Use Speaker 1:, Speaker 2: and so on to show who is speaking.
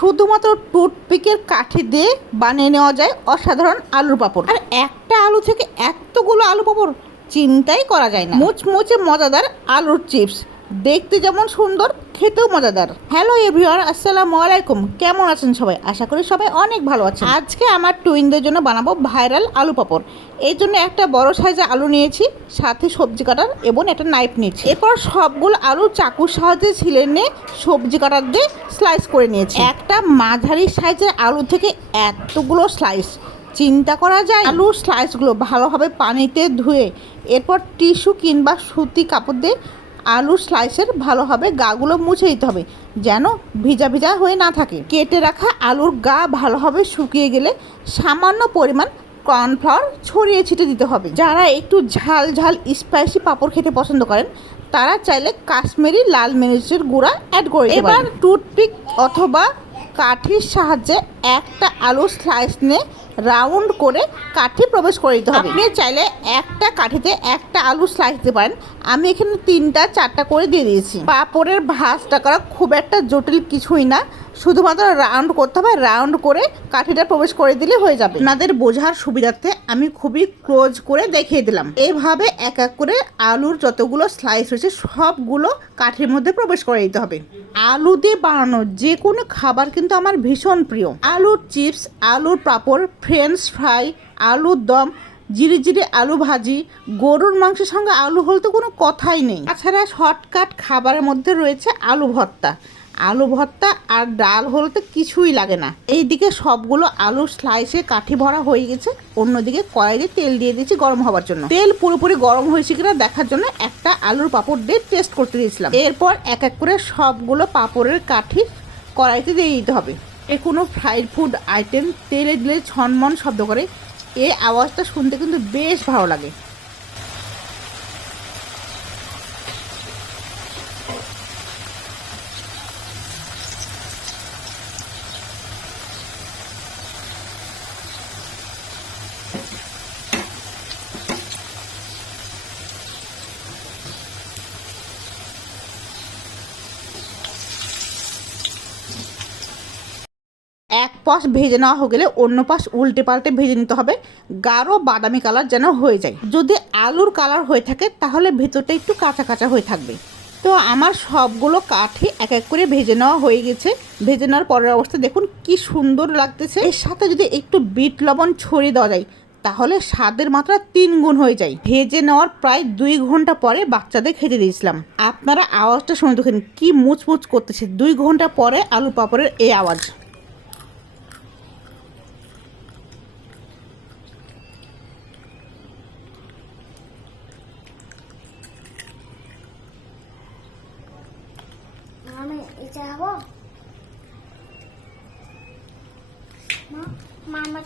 Speaker 1: শুধুমাত্র টুথপিকের কাঠি দিয়ে বানিয়ে নেওয়া যায় অসাধারণ আলুর পাঁপড়। আর একটা আলু থেকে এতগুলো আলু পাঁপড় চিন্তাই করা যায় না। মুচমুচে মজাদার আলুর চিপস। দেখতে যেমন সুন্দর খেতেও মজাদার। হ্যালো এভরিওয়ান আসসালামু আলাইকুম। কেমন আছেন সবাই? আশা করি সবাই অনেক ভালো আছেন। আজকে আমার টুইনদের জন্য বানাবো ভাইরাল আলু পাঁপড়। এই জন্য একটা বড় সাইজে আলু নিয়েছি, সাথে সবজি কাটার এবং একটা নাইফ নিয়েছি। এরপর সবগুলো আলু চাকুর সাহায্যে ছিলে নিয়ে সবজি কাটার দিয়ে স্লাইস করে নিয়েছি। একটা মাঝারি সাইজের আলু থেকে এতগুলো স্লাইস চিন্তা করা যায় আলুর স্লাইসগুলো ভালোভাবে পানিতে ধুয়ে, এরপর টিস্যু কিংবা সুতি কাপড় দিয়ে আলুর স্লাইসের ভালোভাবে গাগুলো মুছে দিতে হবে যেন ভিজা ভিজা হয়ে না থাকে। কেটে রাখা আলুর গা ভালোভাবে শুকিয়ে গেলে সামান্য পরিমাণ কর্নফ্লাওয়ার ছড়িয়ে ছিটে দিতে হবে। যারা একটু ঝাল ঝাল স্পাইসি পাঁপড় খেতে পছন্দ করেন তারা চাইলে কাশ্মীরি লাল মির্চের গুঁড়া অ্যাড করে এবার টুথপিক অথবা কাঠির সাহায্যে একটা আলু স্লাইস নিয়ে রাউন্ড করে কাঠি প্রবেশ করে দিতে হবে। আপনি চাইলে একটা কাঠিতে একটা আলু স্লাইস দিতে পারেন। আমি এখানে তিনটা, চারটা করে দিয়ে দিয়েছি। পাঁপড়ের ভাজটা করা খুব একটা জটিল কিছুই না। শুধুমাত্র রাউন্ড করতে হবে। রাউন্ড করে কাঠিটা প্রবেশ করে দিলে হয়ে যাবে। আপনাদের বোঝার সুবিধার্থে আমি খুবই ক্লোজ করে দেখিয়ে দিলাম। এভাবে এক এক করে আলুর যতগুলো স্লাইস রয়েছে, সবগুলো কাঠির মধ্যে প্রবেশ করে দিতে হবে। আলু দিয়ে বানানো যে কোনো খাবার কিন্তু আমার ভীষণ প্রিয়। আলুর চিপস, আলুর পাঁপড়, ফ্রেঞ্চ ফ্রাই, আলুর দম জিরে জিরে আলু ভাজি, গরুর মাংসের সঙ্গে আলু হলে তো কোনো কথাই নেই। তাছাড়া শর্টকাট খাবারের মধ্যে রয়েছে আলু ভর্তা। আলু ভর্তা আর ডাল হলে তো কিছুই লাগে না। এইদিকে সবগুলো আলু স্লাইসে কাঠি ভরা হয়ে গেছে। অন্যদিকে কড়াইতে তেল দিয়ে দিয়েছি গরম হওয়ার জন্য। তেল পুরোপুরি গরম হয়েছে কিনা দেখার জন্য একটা আলুর পাঁপড় দিয়ে টেস্ট করতে দিয়েছিলাম। এরপর এক এক করে সবগুলো পাঁপড়ের কাঠি কড়াইতে দিয়ে দিতে হবে। এ কোনো ফ্রাইড ফুড আইটেম তেলে দিলে ছনমন শব্দ করে। এই আওয়াজটা শুনতে কিন্তু বেশ ভালো লাগে এক পাশ ভেজে নেওয়া হয়ে গেলে অন্য পাশ উল্টে পাল্টে ভেজে নিতে হবে। গাঢ় বাদামি কালার যেন হয়ে যায়। যদি আলুর কালার হয়ে থাকে, তাহলে ভেতরটা একটু কাঁচা কাঁচা হয়ে থাকবে। তো আমার সবগুলো কাঠি এক এক করে ভেজে নেওয়া হয়ে গেছে। ভেজে নেওয়ার পরের অবস্থা দেখুন, কি সুন্দর লাগতেছে। এর সাথে যদি একটু বিট লবণ ছড়িয়ে দেওয়া যায়, তাহলে স্বাদের মাত্রা তিন গুণ হয়ে যায়। ভেজে নেওয়ার প্রায় দুই ঘণ্টা পরে বাচ্চাদের খেতে দিয়েছিলাম। আপনারা আওয়াজটা শুনে দেখেন, কি মুচমুচ করতেছে। দুই ঘণ্টা পরে আলু পাপড়ের এই আওয়াজ।
Speaker 2: మా అమ్మ